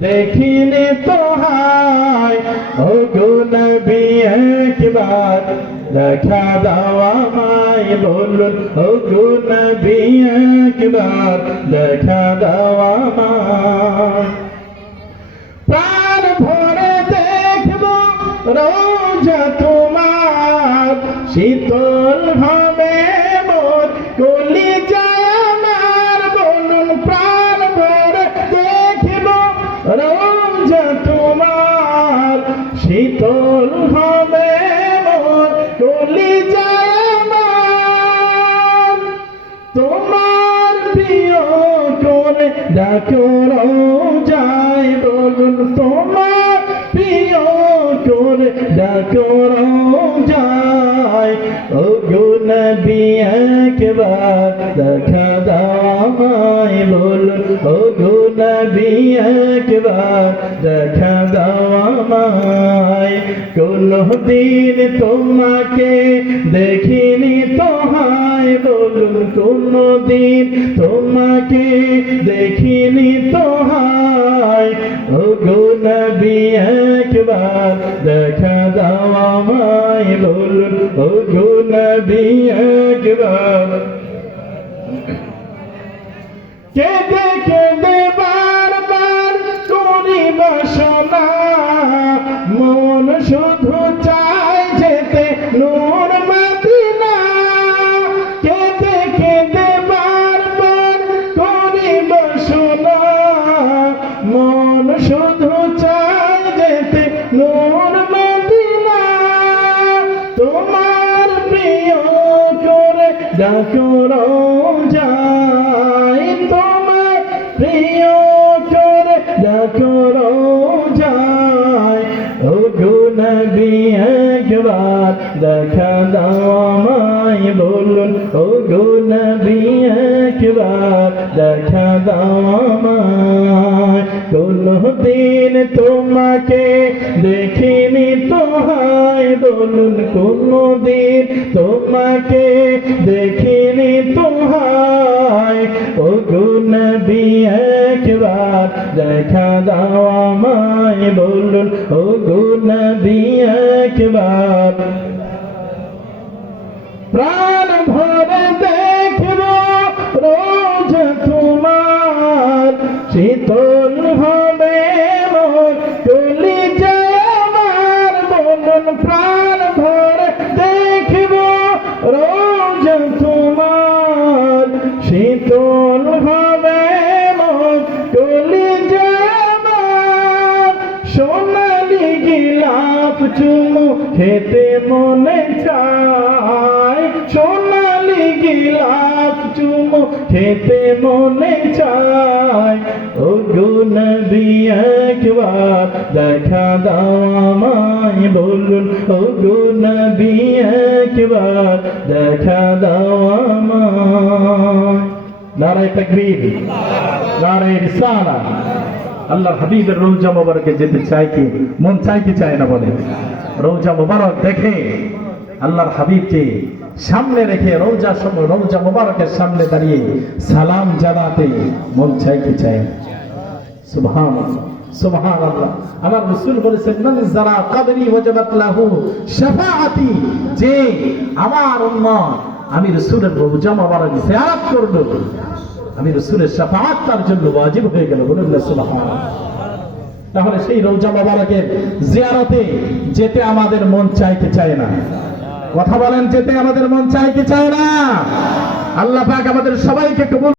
দেখিনি তোহায় ও নবী, একবার দেখা দাও আমায় বলুন। ও নবী, একবার দেখা দাও আমায়। প্রাণ ভরে দেখব রোজা তোমার, শীতল হবে শীতল হবে মোর কলি যায় তোমার প্রিয় করে ডাকো যায় বলুন, তোমার প্রিয় করে ডাকো যায় ও গো নবী, একবার দেখা বলুন ও গো একবার দেখা দাওয়াই কোন দিন তোমাকে দেখিনি তোহায় বলুন কোন দিন তোমাকে দেখিনি তোহায় ও গো নবী একবার দেখা দাও আমায় বলুন, ও গো নবী একবার। কেঁদে কেঁদে বারবার করি বাসনা মন শুধু চায় যেতে নূর মদিনা কেঁদে কেঁদে বারবার করি বাসনা মন শুধু চায় যেতে নূর মদিনা তোমার প্রিয় করে ডাকো যায় দেখা দাও আমায় বলুন, ও গো নবী একবার। দেখা দাও আমায় দিন তোমাকে দেখিনি তোহায় বলুন কোন তোমাকে দেখিনি তোহায় ও গো নবী একবার, দেখা দাও আমায় বলুন, ও গো নবী একবার। প্রাণ ভরে দেখব রোজ তোমার। শীতল হবে কলি আমার বলুন, প্রাণ ভরে দেখব রোজ তোমার। শীতল হবে কলি আমার সোনালি গিলাপ চুমু খেতে মনে চায়। সোনালি গিলাপ চুমু খেতে মনে চায়। ও গো নবী, একবার দেখা দাও আমায় বলুন। ও গো নবী, একবার দেখা দাও আমায়। নারায় তকবীর, নারায় রিসালা। আল্লাহ হাবিবের রোজা মোবারকে যেতে চায় কি, মন চায় কি চায় না বলে? রোজা মোবারক দেখে আল্লাহর হাবিবকে সামনে রেখে রোজা সময় রোজা মোবারকের সামনে দাঁড়িয়ে সালাম জানাতে মন চায় কি লাহু শাফাআতি যে আমার আমি রাসূলের রোজা মোবারক জিয়ারত করল। আমি রসুলের সাফাত তার জন্য ওয়াজিব হয়ে গেল। বলুন তাহলে সেই রোজা মোবারকের জিয়ারতে যেতে আমাদের মন চাইতে চায় না। কথা বলেন যেতে আমাদের মন চাইতে চায় না? আল্লাহ পাক আমাদের সবাইকে কবুল